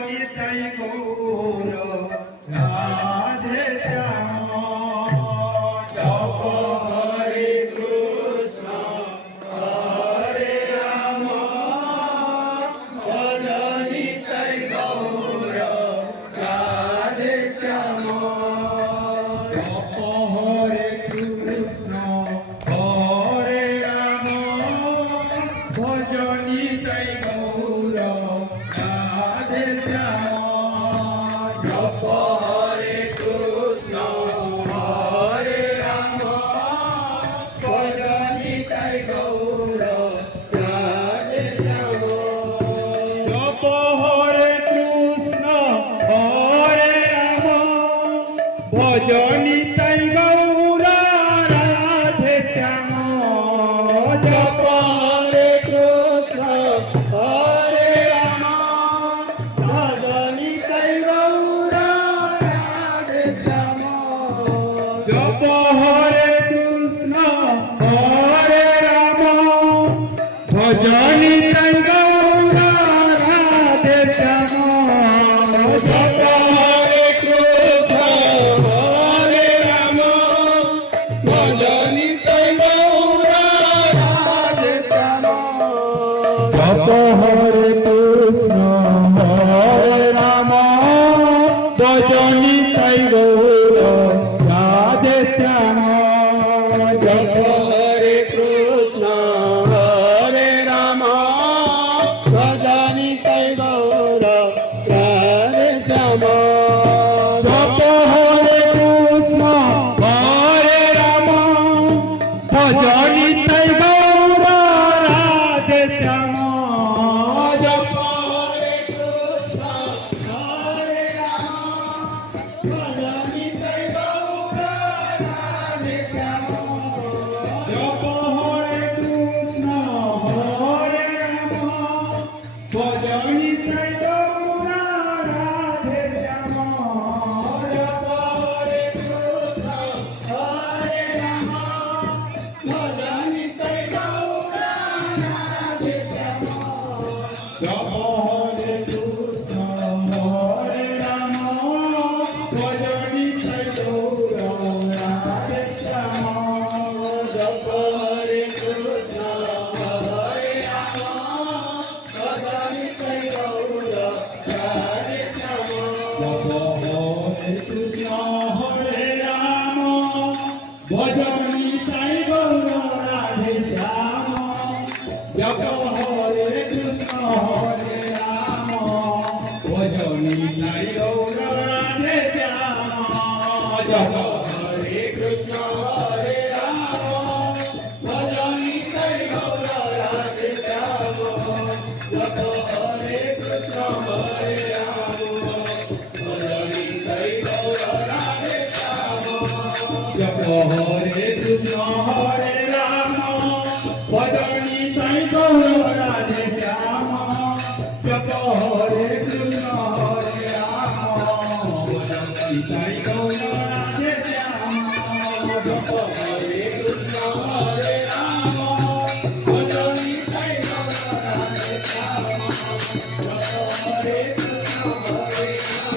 নিতাই গৌর রাধে শ্যাম জপ হরে কৃষ্ণ হরে রাম ভজ নিতাই গৌর রাধে শ্যাম জপ হরে কৃষ্ণ হরে রাম ভজ নিতাই গৌর রাধে শ্যাম জপ হরে কৃষ্ণ হরে রাম ভজ নিতাই গৌর রাধে শ্যাম জপ হরে কৃষ্ণ হরে রাম ভজ নিতাই গৌর রাধে শ্যাম জপ হরে কৃষ্ণ হরে রাম ভজ নিতাই গৌর রাধে শ্যাম জপ হরে কৃষ্ণ হরে রাম ভজ নিতাই গৌর রাধে শ্যাম জপ হরে কৃষ্ণ হরে রাম ভজ নিতাই গৌর রাধে শ্যাম জপ হরে কৃষ্ণ হরে রাম ভজ নিতাই গৌর রাধে শ্যাম জপ হরে কৃষ্ণ হরে রাম ভজ নিতাই গৌর রাধে শ্যাম জপ হরে কৃষ্ণ হরে রাম ভজ নিতাই গৌর রাধে শ্যাম জপ হরে কৃষ্ণ হরে রাম ভজ নিতাই গৌর রাধে শ্যাম জপ হরে কৃষ্ণ হরে রাম ভজ নিতাই গৌর রাধে শ্যাম জপ হরে কৃষ্ণ হরে রাম ভজ নিতাই গৌর রাধে শ্যাম জপ হরে কৃষ্ণ হরে রাম ভজ নিতাই গৌর রাধে শ্যাম জপ হরে কৃষ্ণ হরে রাম ভজ নিতাই গৌর রাধে শ্যাম জপ হরে কৃষ্ণ হরে রাম ভজ নিতাই গৌর রাধে শ্যাম জপ হরে কৃষ্ণ হরে রাম ভজ নিতাই গৌর রাধে শ্যাম জপ হরে কৃষ্ণ হরে রাম ভজ নিতাই গৌর রাধে শ্যাম জপ হরে কৃষ্ণ হরে রাম ভজ নিতাই গৌর রাধে শ্যাম জপ হরে কৃষ্ণ হরে রাম ভজ নিতাই গৌর রাধে শ্যাম জপ হরে কৃষ্ণ হরে রাম ভজ নিতাই গৌর রাধে শ্যাম জপ হরে কৃষ্ণ হরে রাম ভজ নিতাই গৌর রাধে শ্যাম জপ হরে কৃষ্ণ হরে